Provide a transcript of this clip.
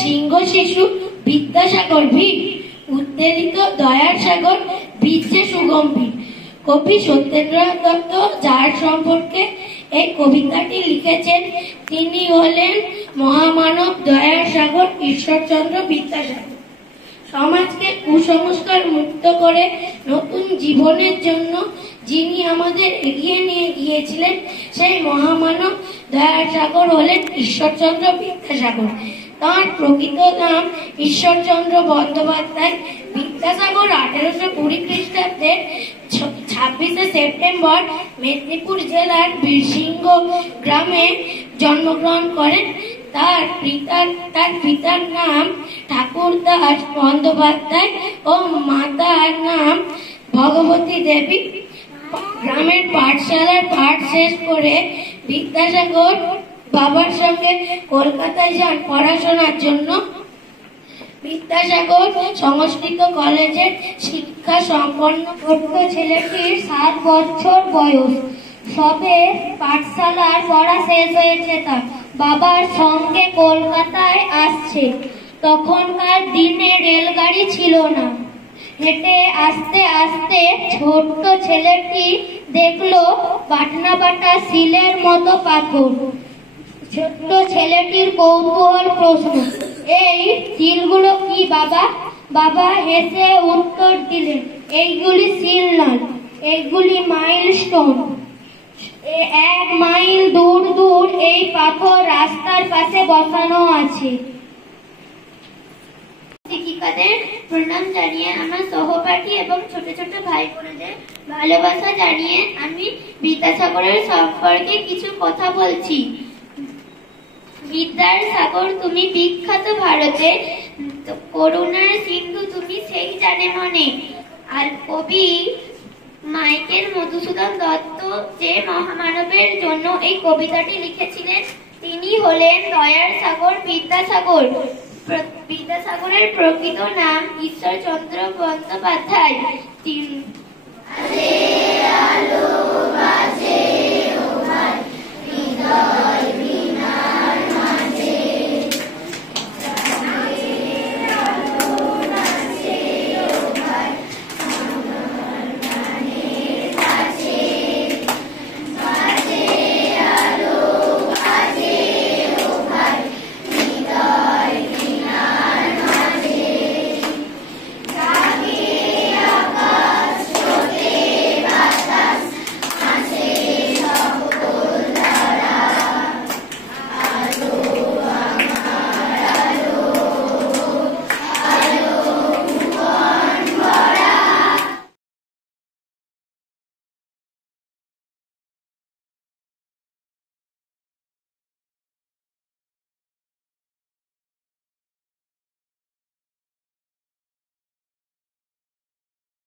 সিংহ শিশু বিদ্যাসাগর ভীর, উদ্বেলিত দয়ার সাগর বীর্যে সুগম্ভীর। কবি সত্যেন্দ্রনাথ দত্ত, যার সম্পর্কে এই কবিতাটি লিখেছেন, তিনি হলেন মহামানব, দয়ার সাগর ঈশ্বরচন্দ্র বিদ্যাসাগর। সমাজকে কুসংস্কার মুক্ত করে নতুন জীবনের জন্য যিনি আমাদের এগিয়ে নিয়ে গিয়েছিলেন, সেই মহামানব দয়ার সাগর হলেন ঈশ্বরচন্দ্র বিদ্যাসাগর। তাঁর প্রকৃত নাম ঈশ্বরচন্দ্র বন্দ্যোপাধ্যায়। বিদ্যাসাগর 1820 খ্রিস্টাব্দে 26শে সেপ্টেম্বর মেদিনীপুর জেলার বীরসিংহ গ্রামে জন্মগ্রহণ করেন। তার পিতার নাম ঠাকুরদাস বন্দ্যোপাধ্যায় ও মাতার নাম ভগবতী দেবী। গ্রামের পাঠশালার পাঠ শেষ করে বিদ্যাসাগর বাবার সঙ্গে কলকাতায় যান পড়াশোনার জন্য। বিদ্যাসাগর সংস্কৃত কলেজের শিক্ষা সম্পন্ন। ছোট্ট ছেলেটির 7 বছর বয়স, সবে পাঠশালার পড়া শেষ হয়েছে। তার বাবার সঙ্গে কলকাতায় আসছে। তখনকার দিনে রেলগাড়ি ছিল না। হেঁটে আস্তে আস্তে ছোট্ট ছেলেটি দেখলো বাটনা বাটা শিলের মতো পাথর। ছোট্ট ছেলেটির কৌতূহল প্রশ্ন, এই শিলগুলো কি বাবা? বাবা হেসে উত্তর দিলেন, এইগুলি শিল নয়, এইগুলি মাইলস্টোন। 1 মাইল দূর দূর এই পাথর রাস্তার পাশে বসানো আছে। শিক্ষিকাদের প্রণাম জানিয়ে, আমার সহপাঠী এবং ছোট ছোট ভাই বোনেদের ভালোবাসা জানিয়ে আমি বিদ্যাসাগরের সম্পর্কে কিছু কথা বলছি। বিদ্যার সাগর তুমি বিখ্যাত ভারতে, করুণার সিন্ধু তুমি সেই জানে মনে। আর কবি মাইকেল মধুসূদন দত্ত যে মহামানবের জন্য এই কবিতাটি লিখেছিলেন, তিনি হলেন দয়ার সাগর বিদ্যাসাগর। বিদ্যাসাগরের প্রকৃত নাম ঈশ্বরচন্দ্র বন্দ্যোপাধ্যায়।